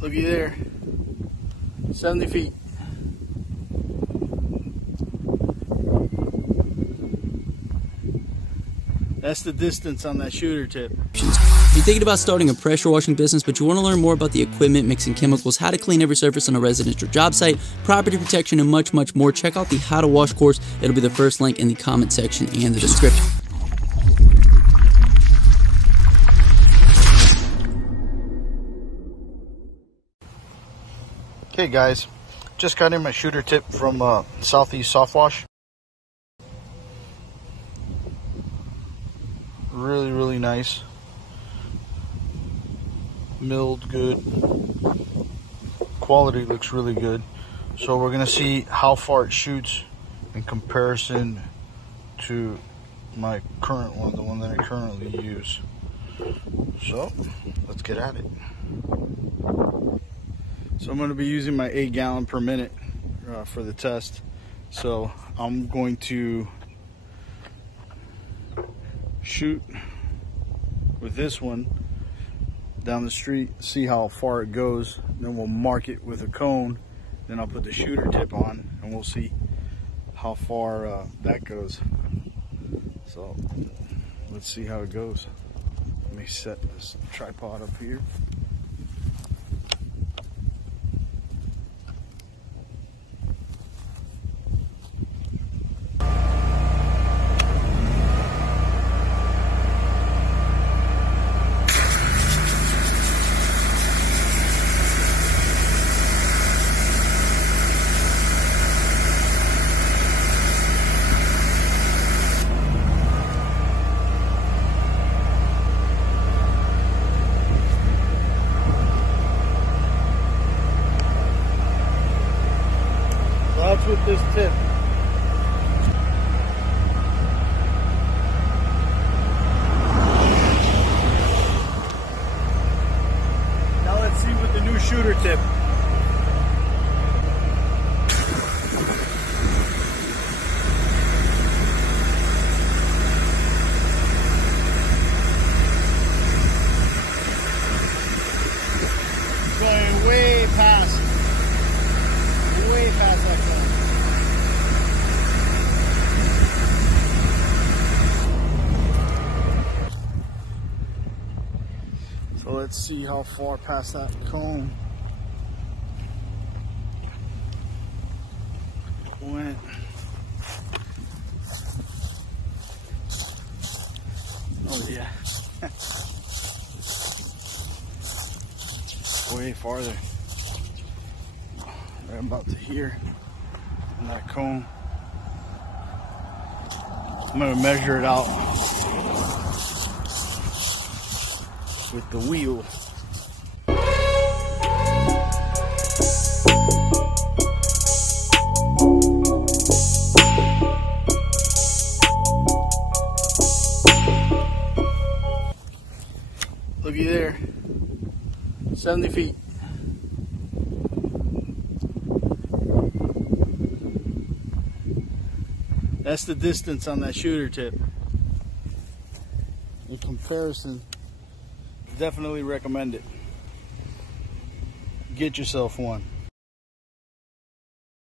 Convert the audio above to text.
Looky there, 70 feet. That's the distance on that shooter tip. If you're thinking about starting a pressure washing business, but you want to learn more about the equipment, mixing chemicals, how to clean every surface on a residential job site, property protection, and much, much more, check out the How to Wash course. It'll be the first link in the comment section and the description. Okay guys, just got in my shooter tip from Southeast Soft Wash. Really nice. Milled good. Quality looks really good. So we're gonna see how far it shoots in comparison to my current one, the one that I currently use. So let's get at it. So I'm going to be using my 8 gallon per minute for the test. So I'm going to shoot with this one down the street, see how far it goes, then we'll mark it with a cone, then I'll put the shooter tip on and we'll see how far that goes. So let's see how it goes. Let me set this tripod up here. That's with this tip. Now let's see with the new shooter tip. Going way past that cone. So let's see how far past that cone went. Oh yeah. Way farther. Right about to here on that cone. I'm gonna measure it out with the wheel. Looky there, 70 feet. That's the distance on that shooter tip. In comparison, definitely recommend it. Get yourself one.